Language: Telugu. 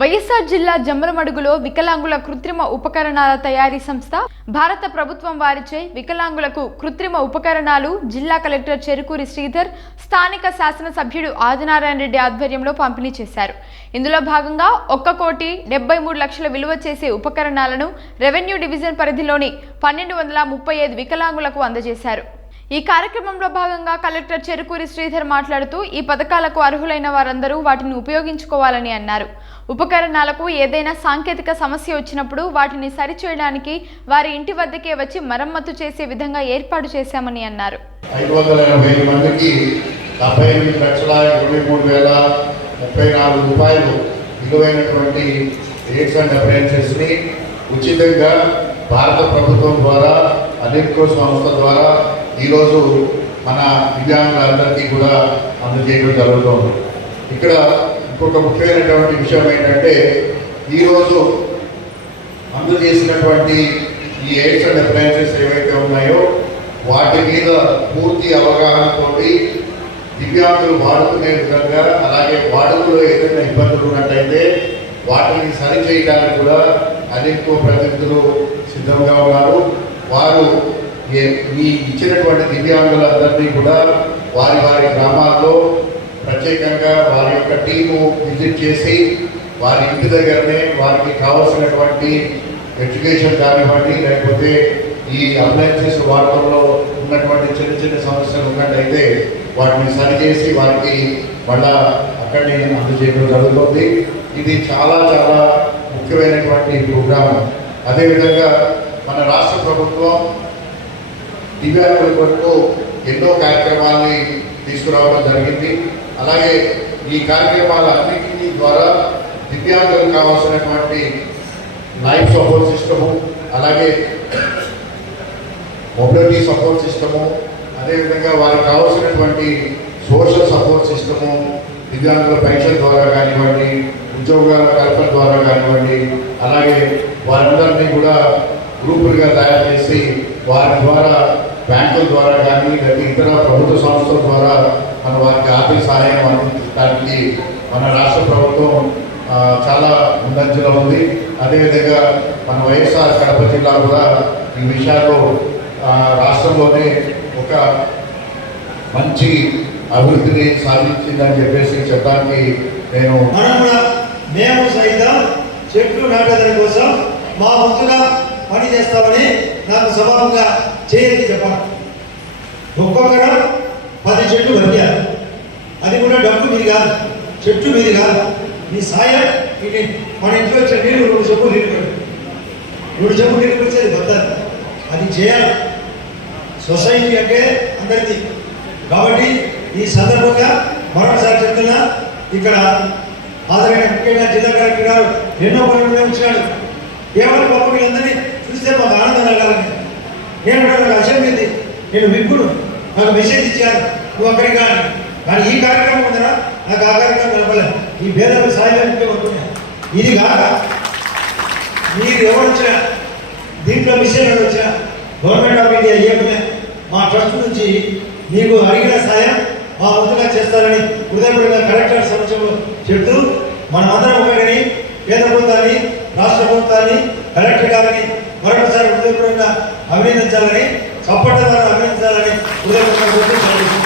వైఎస్ఆర్ జిల్లా జమ్మలమడుగులో వికలాంగుల కృత్రిమ ఉపకరణాల తయారీ సంస్థ భారత ప్రభుత్వం వారిచే వికలాంగులకు కృత్రిమ ఉపకరణాలు జిల్లా కలెక్టర్ చెరుకూరి శ్రీధర్ స్థానిక శాసనసభ్యుడు ఆదినారాయణ రెడ్డి ఆధ్వర్యంలో పంపిణీ చేశారు. ఇందులో భాగంగా ఒక్క కోటి డెబ్బై మూడు లక్షల విలువ చేసే ఉపకరణాలను రెవెన్యూ డివిజన్ పరిధిలోని పన్నెండు వందల ముప్పై ఐదు వికలాంగులకు అందజేశారు. ఈ కార్యక్రమంలో భాగంగా కలెక్టర్ చెరుకూరి శ్రీధర్ మాట్లాడుతూ ఈ పథకాలకు అర్హులైన వారందరూ వాటిని ఉపయోగించుకోవాలని అన్నారు. ఉపకరణాలకు ఏదైనా సాంకేతిక సమస్య వచ్చినప్పుడు వాటిని సరిచేయడానికి వారి ఇంటి వద్దకే వచ్చి మరమ్మతు చేసే విధంగా ఏర్పాటు చేశామని అన్నారు. ఐదు వందల ఎనభై మందికి డెబ్బై ఎనిమిది లక్షల ఇరవై మూడు వేల ముప్పై నాలుగు రూపాయలు విలువైనటువంటి ఎయిడ్స్ అండ్ అప్లయన్సెస్ని ఉచితంగా భారత ప్రభుత్వం ద్వారా అలింకో సంస్థ ద్వారా ఈరోజు మన దివ్యాంగులందరికీ కూడా అందజేయడం జరుగుతుంది. ఇక్కడ ఇంకొక ముఖ్యమైనటువంటి విషయం ఏంటంటే ఈరోజు అందజేసినటువంటి ఈ ఎయిడ్స్ అండ్ అప్లయన్సెస్ ఏవైతే ఉన్నాయో వాటి మీద పూర్తి అవగాహనతోటి దివ్యాంగులు వాడుకునే విధంగా అలాగే వాడుకలో ఏదైనా ఇబ్బందులు ఉన్నట్టయితే వాటిని సరిచేయడానికి కూడా అనేక ప్రతినిధులు సిద్ధంగా ఉన్నారు. వారు మీ ఇచ్చినటువంటి దివ్యాంగులందరినీ కూడా వారి వారి గ్రామాల్లో ప్రత్యేకంగా వారి యొక్క టీము విజిట్ చేసి వారి ఇంటి దగ్గరనే వారికి కావలసినటువంటి ఎడ్యుకేషన్ కానివ్వండి లేకపోతే ఈ అప్లయన్సెస్ వాడకంలో ఉన్నటువంటి చిన్న చిన్న సమస్యలు ఉన్నట్టయితే వాటిని సరిచేసి వారికి మళ్ళా అక్కడిని అందజేయడం జరుగుతుంది. ఇది చాలా చాలా ముఖ్యమైనటువంటి ప్రోగ్రాం. అదేవిధంగా మన రాష్ట్ర ప్రభుత్వం దివ్యాంగుల కొరకు ఎన్నో కార్యక్రమాల్ని తీసుకురావడం జరిగింది. అలాగే ఈ కార్యక్రమాలన్నింటినీ ద్వారా దివ్యాంగులకు కావాల్సినటువంటి లైఫ్ సపోర్ట్ సిస్టము అలాగే మొబిలిటీ సపోర్ట్ సిస్టము అదేవిధంగా వారికి కావాల్సినటువంటి సోషల్ సపోర్ట్ సిస్టము దివ్యాంగుల పెన్షన్ ద్వారా కానివ్వండి ఉద్యోగాల కల్పన ద్వారా కానివ్వండి అలాగే వారందరినీ కూడా గ్రూపులుగా తయారు చేసి వారి ద్వారా బ్యాంకుల ద్వారా కానీ లేదా ఇతర ప్రభుత్వ సంస్థల ద్వారా మన వారికి ఆర్థిక సహాయం అందించడానికి మన రాష్ట్ర ప్రభుత్వం చాలా ముందంజలో ఉంది. అదేవిధంగా మన వైఎస్ఆర్ కడప జిల్లా కూడా ఈ విషయాల్లో రాష్ట్రంలోనే ఒక మంచి అభివృద్ధిని సాధించిందని చెప్పేసి చెప్పడానికి నేను మనం మేము సైతం చెట్లు నాటేదాని కోసం మా ముందుగా పని చేస్తామని నాకు సభాముగా చేయని చెప్పాలి ఒక్కొక్కరు పది చెట్లు డబ్బు మీది కాదు చెట్టు మీది కాదు. మీ సాయం మన ఇంట్లో వచ్చే నీళ్ళు రెండు చెప్పు నీళ్ళు పెట్టు రెండు చెప్పు నీళ్ళు వచ్చేది బతారు అది చేయాలి. సొసైటీ అంటే అందరిది. కాబట్టి ఈ సందర్భంగా మరొకసారి చెప్తున్నా ఇక్కడ హాజరైన ముఖ్యంగా జిల్లా కలెక్టర్ గారు ఎన్నో పనులు నిర్వహించాడు. కేవలం పాపం వీళ్ళందరినీ చూస్తే మాకు ఆనందం కలగాలని. నేను కూడా నాకు అసెంబ్లీ నేను విప్పును నాకు మెసేజ్ ఇచ్చాను. నువ్వు అక్కడికి కానీ కానీ ఈ కార్యక్రమం ఉందరా నాకు ఆకారంగా కార్యక్రమం ఈ భేదాలు సాయానికి ఉంటున్నాయి. ఇది కాక మీరు ఎవరు వచ్చినా దీంట్లో మిషన్ వచ్చినా గవర్నమెంట్ ఆఫ్ ఇండియా ఏమైనా మా ట్రస్ట్ నుంచి మీకు అడిగిన సాయం మా ముందుగా చేస్తారని హృదయపూర్వక కలెక్టర్ సమక్షంలో చెప్తూ మనమందరం ఒకరిని కేంద్ర ప్రభుత్వాన్ని రాష్ట్ర ప్రభుత్వాన్ని కలెక్టర్ గారిని మరొకసారి హృదయపూర్వకంగా అభినందించాలని చప్పట్ల ద్వారా అభినందించాలని హృదయపూర్వకంగా